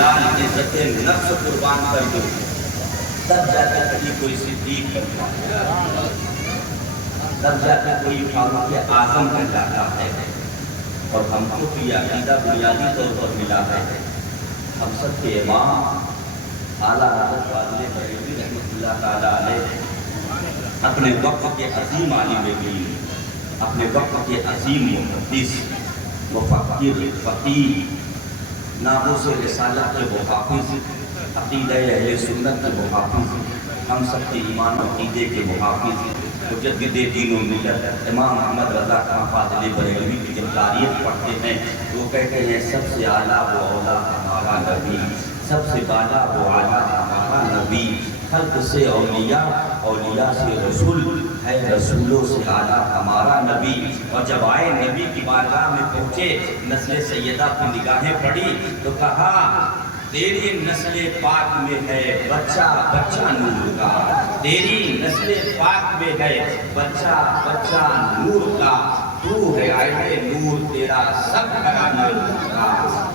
جلال عزت نفس قربان کر دو، تب جا کر کبھی کوئی صدیق بنتا ہے، تب جا کر کوئی فاروق اعظم بن جاتا ہے۔ اور ہم کو بھی یہ عقیدہ بنیادی طور پر ملا ہے، ہم سب کے امام اعلیٰ حضرت فاضل بریلوی رحمۃ اللہ تعالیٰ علیہ اپنے وقت کے عظیم عالم دین، اپنے وقت کے عظیم محدث، مفکر، فقیہ، ناموس رسالت کے محافظ، عقیدہ اہل سنت کے محافظ، ہم سب کے ایمان و عقیدے کے محافظ، مجدد دین و ملت امام محمد رضا خان فاضل بریلوی کی جب تاریخ پڑھتے ہیں وہ کہتے ہیں سب سے اعلیٰ و اولیٰ ہمارا نبی، سب سے بالا و اعلیٰ ہمارا نبی، خلق سے اولیاء، اولیاء سے رسول ہے، رسولوں سے اعلیٰ ہمارا نبی۔ اور جب آئے نبی کی بارگاہ میں پہنچے، نسل سیدہ کی نگاہیں پڑی تو کہا تیری نسل پاک میں ہے بچہ بچہ نور کا، تیری نسل پاک میں ہے بچہ بچہ نور کا، تو ہے عین نور تیرا سب گھرانہ نور کا،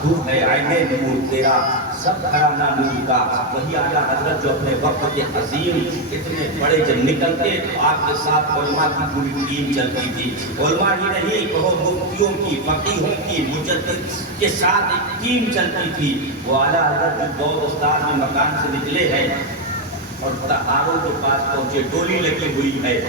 تو ہے عین نور تیرا سب گھرانہ نور کا۔ وہی اعلیٰ حضرت جو اپنے وقت کے عظیم اتنے بڑے جب نکلتے تو آپ کے ساتھ علماء کی پوری ٹیم چلتی تھی، علماء ہی نہیں کہو مفتیوں کی، فقیہوں کی، مجدد کے ساتھ ایک ٹیم چلتی تھی۔ وہ اعلیٰ حضرت جو بہت استاد میں مکان سے نکلے ہیں اور تہاروں کے پاس پہنچے، ڈولی لگی ہوئی ہے،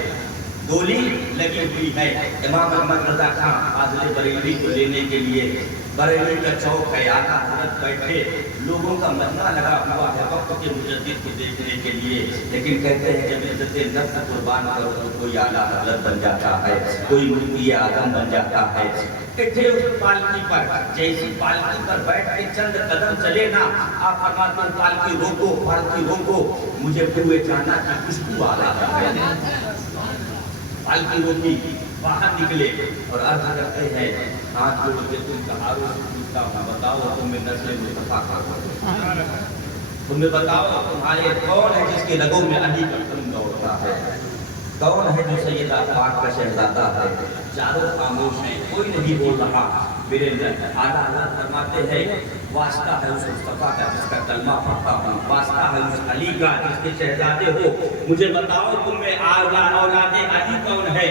ڈولی لگی ہوئی ہے، امام محمد رضا خان فاضل بریلوی کو لینے کے لیے بریلی کا چوک ہے، اعلیٰ حضرت بیٹھے، لوگوں کا مجمع لگا ہوا ہے وقت کے مجدد کو دیکھنے کے لیے، لیکن کہتے ہیں جب عزت نفس قربان کرو تو کوئی اعلیٰ حضرت بن جاتا ہے، کوئی مفتی اعظم بن جاتا ہے۔ بیٹھے اس پالکی پر، جیسی پالکی پر بیٹھ کے چند قدم چلے نا، آپ فرماتے ہیں پالکی روکو، پالکی روکو، مجھے پورے جانا کی خوشبو آ رہا ہے۔ پالکی روکی، باہر نکلے اور عرض کرتے ہیں ہاتھ جوڑ کے تم تہاروں سے پوچھتا ہوں بتاؤ تمہیں نسل مصطفیٰ کا کون ہے؟ تمہیں بتاؤ تمہارے کون ہے جس کے رگوں میں علی کا خون دوڑتا ہے؟ کون ہے جو سیدہ پاک کا شہزادہ ہے؟ چاروں خاموش ہیں، کوئی نہیں بول رہا۔ میرے اعلیٰ حضرت فرماتے ہیں واسطہ ہے اس مصطفیٰ کا جس کا کلمہ پڑھتا ہوں، واسطہ ہے اس علی کا جس کے شہزادے ہو، مجھے بتاؤ تم میں اولاد علی کون ہے؟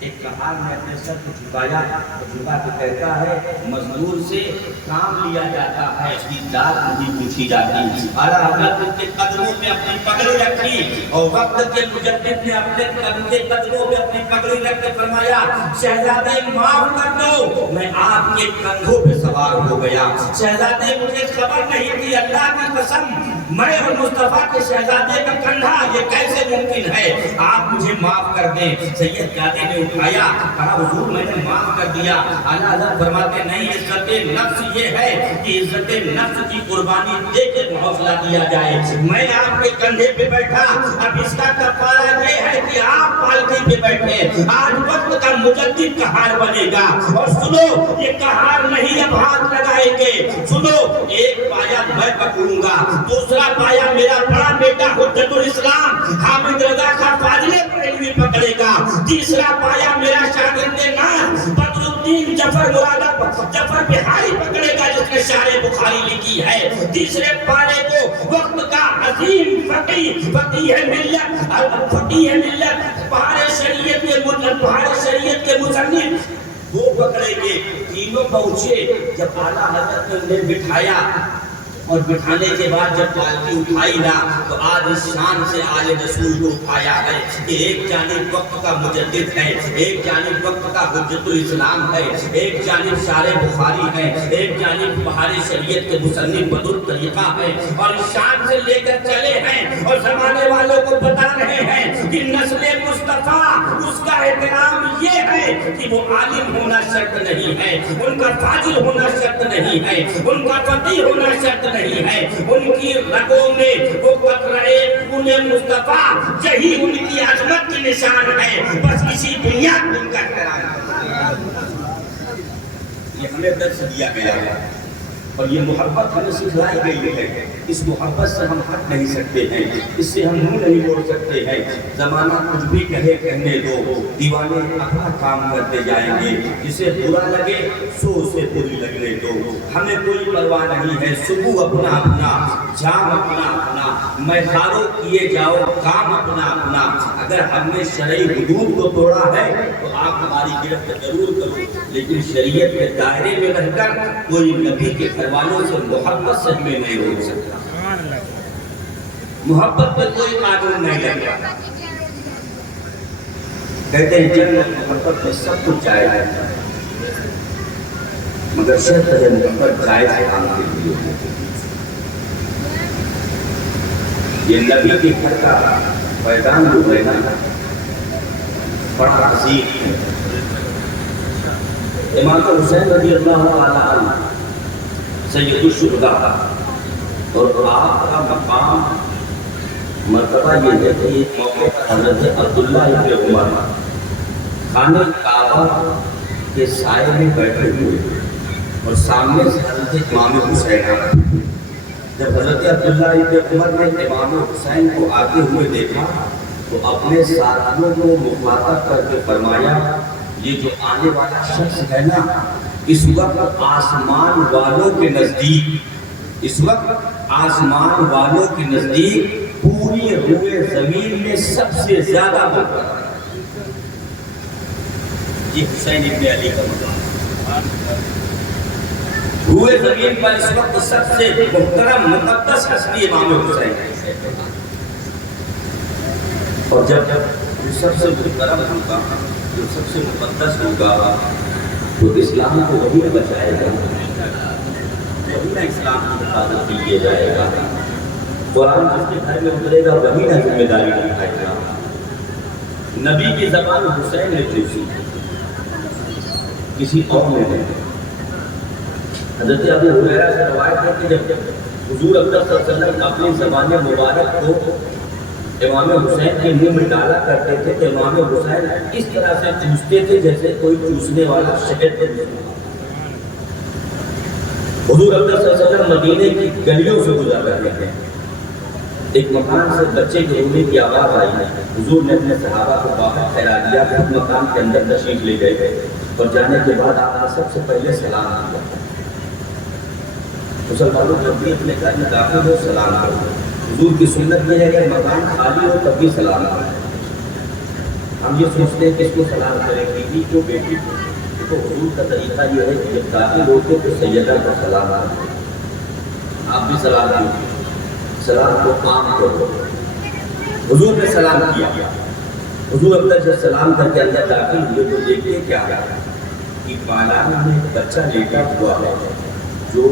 ایک کہار نے اپنے سر کو جھکایا اور جھکا کے کہتا ہے مزدور سے کام لیا جاتا ہے، اس کی ذات نہیں پوچھی جاتی۔ اعلیٰ حضرت ان کے قدموں پہ اپنی پگڑی رکھی اور وقت کے مجدد نے اپنے قدموں پہ اپنی پگڑی رکھ کے فرمایا شہزادے معاف کر دو، میں آپ کے کندھوں پہ سوار ہو گیا۔ شہزادے مجھے خبر نہیں تھی، اللہ کی قسم میں اور مصطفیٰ کے شہزادے کا کندھا یہ کیسے ممکن ہے، آپ مجھے معاف کر دیں۔ سید جادے نے اٹھایا، کہا حضور میں نے معاف کر دیا۔ اعلیٰ حضرت فرماتے نہیں عزت نفس یہ ہے کہ عزت نفس کی قربانی دے کے حوصلہ دیا جائے۔ میں آپ کے کندھے پہ بیٹھا، اب اس کا کفارہ یہ ہے کہ آپ پالکی پہ بیٹھے، آج وقت کا مجدد کہار بنے گا۔ اور سنو یہ کہار نہیں اب ہاتھ لگائیں گے، سنو ایک پایا میں پکڑوں گا، دوسرا پایا میرا بڑا بیٹا حجت الاسلام حامد رضا خان فاضل بریلوی پکڑے گا، تیسرا پایا میرا شاگرد ناز بدر الدین جعفر جعفر بہاری پکڑے گا جس نے شارح بخاری لکھی ہے، تیسرے پارے کو وقت کا عظیم فقیہ ملت بہار شریعت کے مصنف وہ پکڑے گے، تینوں پہنچے۔ جب اعلیٰ حضرت نے انہیں بٹھایا اور بٹھانے کے بعد جب پالکی اٹھائی نا تو آج اس شان سے آل رسول کو اٹھایا ہے کہ ایک جانب وقت کا مجدد ہے، ایک جانب وقت کا حجت الاسلام ہے، ایک جانب شارح بخاری ہے، ایک جانب بہار شریعت کے مصنف بدر الطریقہ ہے، اور اس شان سے لے کر چلے ہیں اور زمانے والوں کو بتا رہے ہیں کہ نسل مصطفیٰ اس کا احترام یہ ہے کہ وہ عالم ہونا شرط نہیں ہے، ان کا فاضل ہونا شرط نہیں ہے، ان کا فقیہ ہونا شرط نہیں ہے، ان کی رگوں میں وہ قطرہ خون مصطفیٰ یہی ان کی عظمت کی نشان ہے، بس اسی بنیاد پر ان کا احترام۔ یہ ہمیں درس دیا گیا ہے، اور یہ محبت ہمیں سکھلائی گئی ہے، اس محبت سے ہم ہٹ نہیں سکتے ہیں، اس سے ہم منہ نہیں موڑ سکتے ہیں۔ زمانہ کچھ بھی کہے کہنے دو، دیوانے اپنا کام کرتے جائیں گے، جسے برا لگے سو اسے بری لگنے دو، ہمیں کوئی پرواہ نہیں ہے، صبح اپنا اپنا، جام اپنا اپنا، میخارو کیے جاؤ کام اپنا اپنا۔ اگر ہم نے شرعی حدود کو توڑا ہے تو آپ ہماری گرفت ضرور کرو، لیکن شریعت کے دائرے میں رہ کر کوئی نبی کے گھر والوں سے محبت سے ہمیں نہیں روک سکتا، محبت پر کوئی قانون نہیں لگتا۔ کہتے ہیں جنگ محبت میں سب کچھ جائز ہے، مگر شرط ہے محبت جائز کام کے لیے۔ یہ نبی کے گھر کا فیضان جو ہے نا بڑا عظیم ہے۔ امام حسین رضی اللہ تعالیٰ عنہ سید الشہداء، اور آپ کا مقام مرتبہ یہ ہے کہ ایک موقع پر حضرت عبداللہ ابن عمر خانہ کعبہ کے سائے میں بیٹھے ہوئے اور سامنے سے حضرت امام حسین آئے۔ جب حضرت عبداللہ ابن عمر نے امام حسین کو آتے ہوئے دیکھا تو اپنے ساتھیوں کو مخاطب کر کے فرمایا، یہ جو آنے والا شخص ہے نا، اس وقت آسمان والوں کے نزدیک، اس وقت آسمان والوں کے نزدیک پوری روئے زمین میں سب سے زیادہ محترم ہے۔ یہ حسین ابن علی کا مقام، روئے زمین پر اس وقت سب سے محترم مقدس ہستی امام حسین ہے۔ اور جب سب سے محترم ہوگا، جو سب سے مقدس ہوگا، تو اسلام کو وہی نہ بچائے گا، وہی نہ اسلام کی حفاظت کے لیے جائے گا، قرآن جس کے گھر میں اترے گا وہی نہ ذمہ داری اٹھائے گا۔ نبی کی زبان حسین نے چوسی، کسی اور نے نہیں۔ حضرت ابو ہریرہ سے روایت ہے کہ جب حضور اکرم صلی اللہ علیہ وسلم اپنی زبان مبارک کو امام حسین کے منہ میں ڈالا کرتے تھے کہ امام حسین اس طرح سے چوستے تھے جیسے کوئی چوسنے والا شہد پر حضور اکرم صلی اللہ علیہ وسلم مدینے کی گلیوں سے گزر رہے تھے، ایک مکان سے بچے کے رونے کی آواز آئی، حضور نے اپنے صحابہ کو باہر ٹھہرا دیا، خود مکان کے اندر تشریف لے گئے اور جانے کے بعد آپ نے سب سے پہلے سلام کیا۔ مسلمانوں جب بھی اپنے گھر میں داخل ہو سلام کرو، حضور کی سنت یہ ہے کہ مکان خالی ہو تب بھی سلام کریں۔ ہم یہ سوچتے ہیں کہ اس کو سلام کریں، بیٹی کو بیٹی کو، تو حضور کا طریقہ یہ ہے کہ جب داخل ہوتے تو سیدہ کا سلام کریں، آپ بھی سلام کریں، سلام کو عام کرو۔ حضور نے سلام کیا، حضور اکرم جب سلام کر کے اندر داخل ہوئے تو دیکھتے کیا ہے کہ بالان میں ایک بچہ لیٹا ہوا ہے جو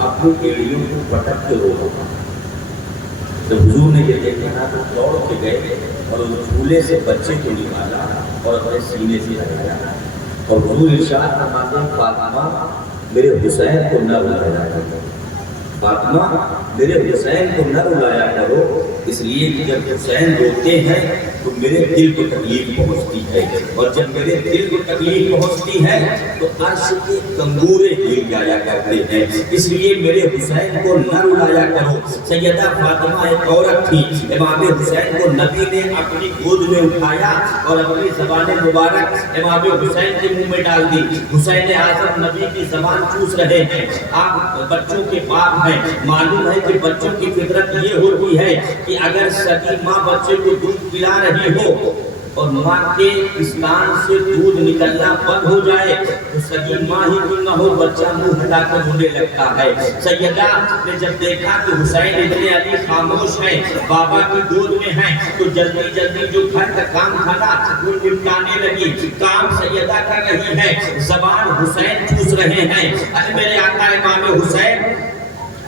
اپنی ایڑیوں کو پٹک کے رو رہا۔ جب حضور نے یہ دیکھا نا تو دوڑ کے گئے اور اس جھولے سے بچے کو نکالا اور اپنے سینے سے لگایا، اور حضور ارشاد فرماتے ہیں، فاطمہ میرے حسین کو نہ رلایا کرو، فاطمہ میرے حسین کو نہ رلایا کرو، اس لیے کہ جب حسین روتے ہیں تو میرے دل کو تکلیف پہنچتی ہے، اور جب میرے دل کو تکلیف پہنچتی ہے تو عرش کے کنگورے گر جایا کرتے ہیں، اس لیے میرے حسین کو نہ رلایا کرو۔ سیدہ فاطمہ ایک عورت تھی، امام حسین کو نبی نے اپنی گود میں اٹھایا اور اپنی زبان مبارک امام حسین کے منہ میں ڈال دی۔ حسین اعظم نبی کی زبان چوس رہے ہیں، آپ بچوں کے باپ ہیں، معلوم ہے کہ بچوں کی فطرت یہ ہوتی ہے کہ اگر سگی ماں بچے کو دودھ پلا رہی ہو اور ماں کے استان سے دودھ نکلنا بند ہو جائے تو سگی ماں ہی کیوں نہ ہو بچہ منہ ہٹا کر رونے لگتا ہے۔ سیدہ نے جب دیکھا کہ حسین ابن علی خاموش ہیں، بابا کی گود میں ہیں، تو جلدی جلدی جو گھر کا کام تھا وہ نپٹانے لگی۔ کام سیدہ کر رہی ہے، زبان حسین چوس رہے ہیں۔ ارے میرے آقا امام حسین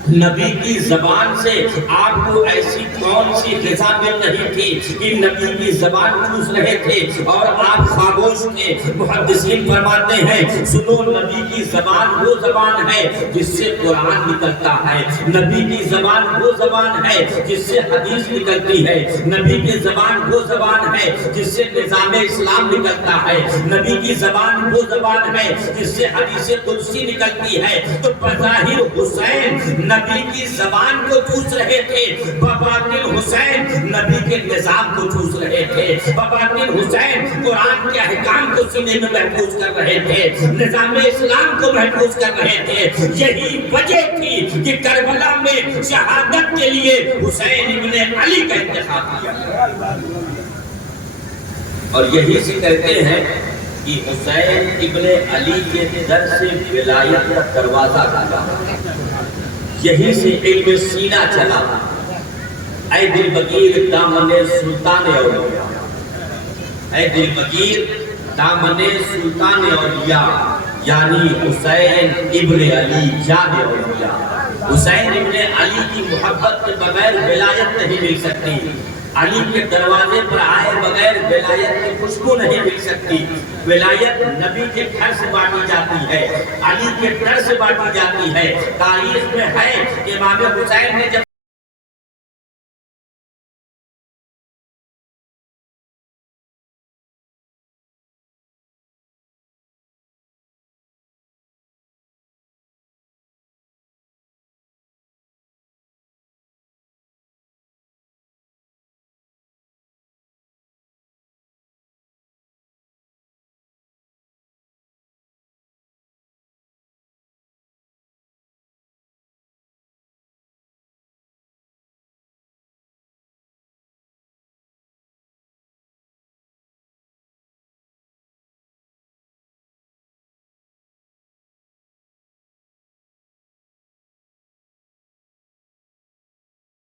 نبی کی زبان سے آپ کو ایسی کون سی غذا مل رہی تھی کہ نبی کی زبان چوس رہے تھے اور آپ خاموش تھے؟ محدثین فرماتے ہیں سنو، نبی کی زبان وہ زبان ہے جس سے قرآن نکلتا ہے، نبی کی زبان وہ زبان ہے جس سے حدیث نکلتی ہے، نبی کی زبان وہ زبان ہے جس سے نظام اسلام نکلتا ہے، نبی کی زبان وہ زبان ہے جس سے حدیث قدسی نکلتی ہے۔ تو بظاہر حسین نبی کی زبان کو چوس رہے تھے، بباطن حسین نبی کے نظام کو چوس رہے تھے، بباطن حسین قرآن کے احکام کو سینے میں محفوظ کر رہے تھے، نظام اسلام کو محفوظ کر رہے تھے۔ یہی وجہ تھی کہ کربلا میں شہادت کے لیے حسین ابن علی کا انتخاب کیا، اور یہی سے کہتے ہیں کہ حسین ابن علی کے در سے ولایت کا دروازہ کھلا، یہی سے علم سینہ چلا۔ اے دل بگیر دامن سلطان اولیاء، اے دل بگیر دامن سلطان اولیاء، یعنی حسین ابن علی جان اولیاء۔ حسین ابن علی کی محبت کے بغیر ولایت نہیں مل سکتی، علی کے دروازے پر آئے بغیر ولایت کی خوشبو نہیں مل سکتی۔ ولایت نبی کے گھر سے بانٹی جاتی ہے، علی کے گھر سے بانٹی جاتی ہے۔ تاریخ میں ہے کہ امام حسین نے جب